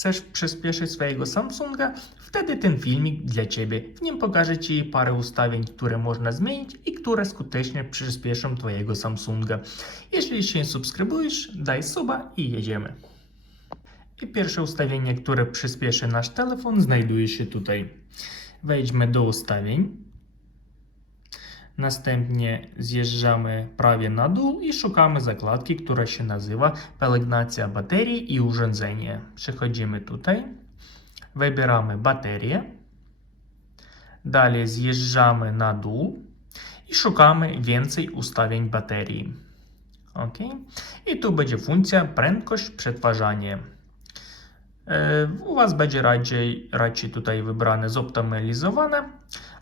chcesz przyspieszyć swojego Samsunga, wtedy ten filmik dla Ciebie. W nim pokażę Ci parę ustawień, które można zmienić i które skutecznie przyspieszą Twojego Samsunga. Jeśli się subskrybujesz, daj suba i jedziemy. I pierwsze ustawienie, które przyspieszy nasz telefon, znajduje się tutaj. Wejdźmy do ustawień. Następnie zjeżdżamy prawie na dół i szukamy zakładki, która się nazywa Pielęgnacja baterii i urządzenie. Przechodzimy tutaj. Wybieramy baterię. Dalej zjeżdżamy na dół i szukamy więcej ustawień baterii. OK. I tu będzie funkcja prędkość przetwarzania. E, U Was będzie raczej, raczej tutaj wybrane zoptymalizowane,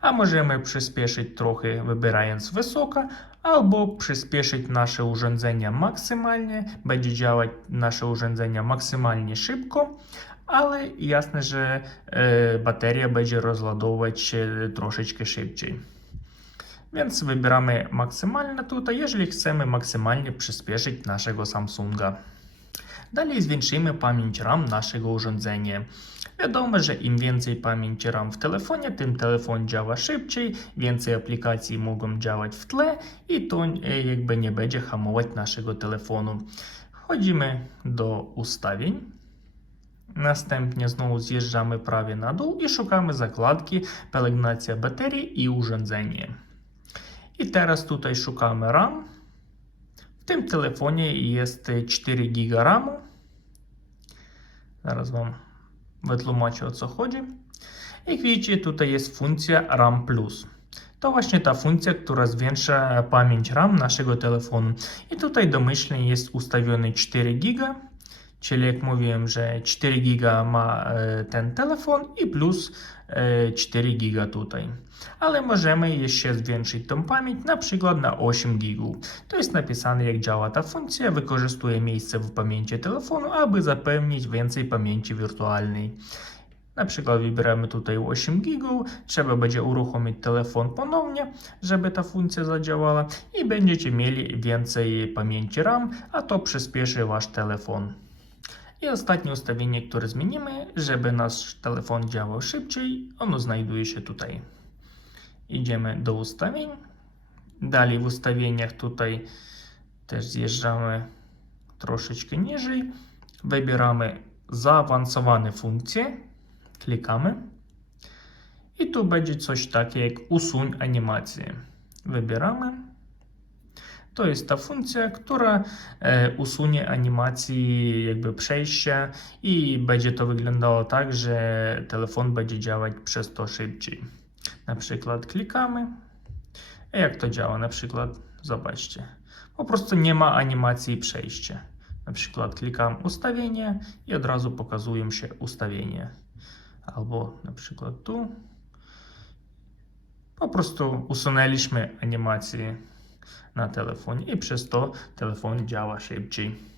a możemy przyspieszyć trochę wybierając wysoko, albo przyspieszyć nasze urządzenia maksymalnie, będzie działać nasze urządzenia maksymalnie szybko, ale jasne, że e, bateria będzie rozładować się troszeczkę szybciej. Więc wybieramy maksymalne tutaj, jeżeli chcemy maksymalnie przyspieszyć naszego Samsunga. Dalej zwiększymy pamięć RAM naszego urządzenia. Wiadomo, że im więcej pamięci RAM w telefonie, tym telefon działa szybciej, więcej aplikacji mogą działać w tle i to e, jakby nie będzie hamować naszego telefonu. Chodzimy do ustawień. Następnie znowu zjeżdżamy prawie na dół i szukamy zakładki pielęgnacja baterii i urządzenie. I teraz tutaj szukamy RAM. W tym telefonie jest 4 GB RAMu. Zaraz Wam wytłumaczę o co chodzi. Jak widzicie, tutaj jest funkcja RAM+. To właśnie ta funkcja, która zwiększa pamięć RAM naszego telefonu. I tutaj domyślnie jest ustawiony 4 GB, czyli jak mówiłem, że 4 GB ma e, ten telefon i plus e, 4 GB tutaj. Ale możemy jeszcze zwiększyć tą pamięć na przykład na 8 GB. To jest napisane jak działa ta funkcja, wykorzystuje miejsce w pamięci telefonu, aby zapewnić więcej pamięci wirtualnej. Na przykład wybieramy tutaj 8 GB, trzeba będzie uruchomić telefon ponownie, żeby ta funkcja zadziałała i będziecie mieli więcej pamięci RAM, a to przyspieszy Wasz telefon. I ostatnie ustawienie, które zmienimy, żeby nasz telefon działał szybciej, ono znajduje się tutaj. Idziemy do ustawień. Dalej w ustawieniach tutaj też zjeżdżamy troszeczkę niżej. Wybieramy zaawansowane funkcje. Klikamy. I tu będzie coś takiego jak usuń animację. Wybieramy. To jest ta funkcja, która e, usunie animacji jakby przejścia i będzie to wyglądało tak, że telefon będzie działać przez to szybciej. Na przykład klikamy. I jak to działa? Na przykład zobaczcie. Po prostu nie ma animacji przejścia. Na przykład klikam ustawienie i od razu pokazują się ustawienie. Albo na przykład tu. Po prostu usunęliśmy animację na telefonie i przez to telefon działa szybciej.